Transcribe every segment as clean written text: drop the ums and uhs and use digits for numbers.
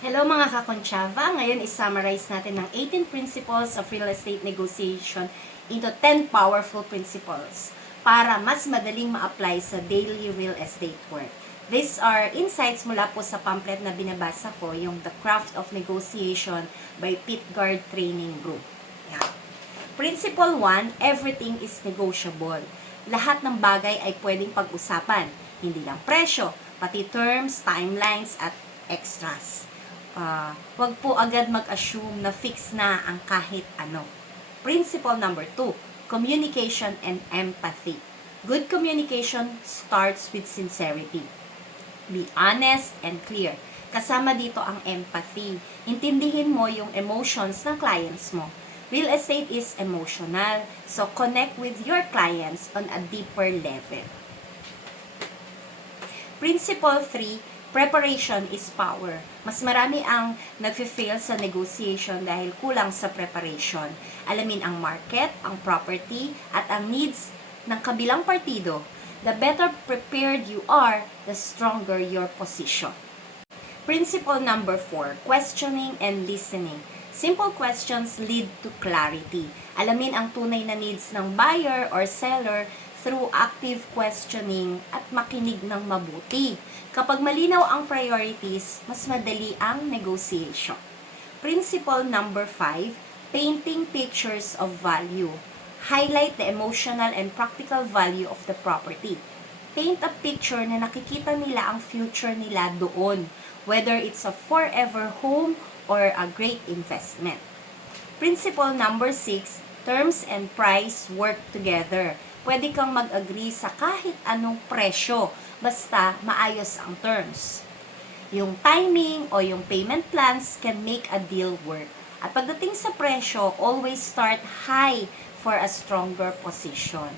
Hello mga kakonchava! Ngayon is-summarize natin ng 18 principles of real estate negotiation into 10 powerful principles para mas madaling ma-apply sa daily real estate work. These are insights mula po sa pamphlet na binabasa ko, yung The Craft of Negotiation by Pittgard Training Group. Yeah. Principle 1, everything is negotiable. Lahat ng bagay ay pwedeng pag-usapan, hindi lang presyo, pati terms, timelines, at extras. Huwag po agad mag-assume na fix na ang kahit ano. Principle number 2, communication and empathy. Good communication starts with sincerity. Be honest and clear. Kasama dito ang empathy. Intindihin mo yung emotions ng clients mo. Real estate is emotional, so connect with your clients on a deeper level. Principle 3, preparation is power. Mas marami ang nagfe-fail sa negotiation dahil kulang sa preparation. Alamin ang market, ang property, at ang needs ng kabilang partido. The better prepared you are, the stronger your position. Principle number 4, questioning and listening. Simple questions lead to clarity. Alamin ang tunay na needs ng buyer or seller through active questioning at makinig ng mabuti. Kapag malinaw ang priorities, mas madali ang negotiation. Principle number 5, painting pictures of value. Highlight the emotional and practical value of the property. Paint a picture na nakikita nila ang future nila doon, whether it's a forever home or a great investment. Principle number 6, terms and price work together. Pwede kang mag-agree sa kahit anong presyo, basta maayos ang terms. Yung timing o yung payment plans can make a deal work. At pagdating sa presyo, always start high for a stronger position.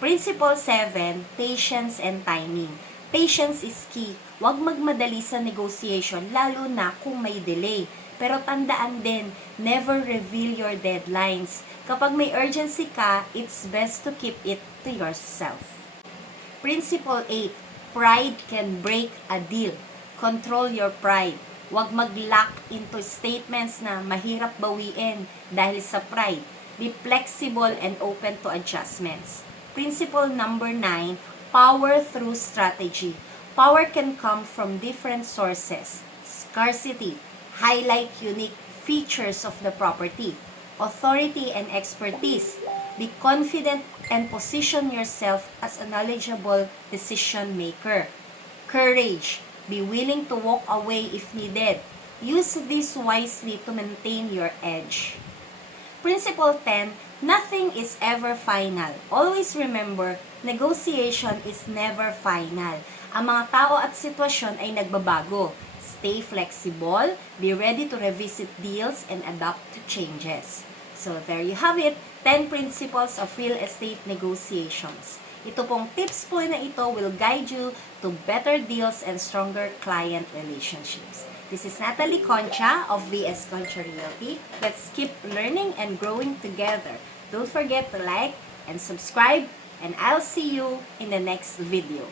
Principle 7, patience and timing. Patience is key. Huwag magmadali sa negotiation, lalo na kung may delay. Pero tandaan din, never reveal your deadlines. Kapag may urgency ka, it's best to keep it to yourself. Principle 8, pride can break a deal. Control your pride. Huwag mag-lock into statements na mahirap bawiin dahil sa pride. Be flexible and open to adjustments. Principle number 9, power through strategy. Power can come from different sources. Scarcity. Highlight unique features of the property. Authority and expertise. Be confident and position yourself as a knowledgeable decision maker. Courage. Be willing to walk away if needed. Use this wisely to maintain your edge. Principle 10, nothing is ever final. Always remember, negotiation is never final. Ang mga tao at sitwasyon ay nagbabago. Stay flexible, be ready to revisit deals, and adapt to changes. So, there you have it, 10 principles of real estate negotiations. Ito pong tips po na ito will guide you to better deals and stronger client relationships. This is Natalie Concha of VS Concha Realty. Let's keep learning and growing together. Don't forget to like and subscribe, and I'll see you in the next video.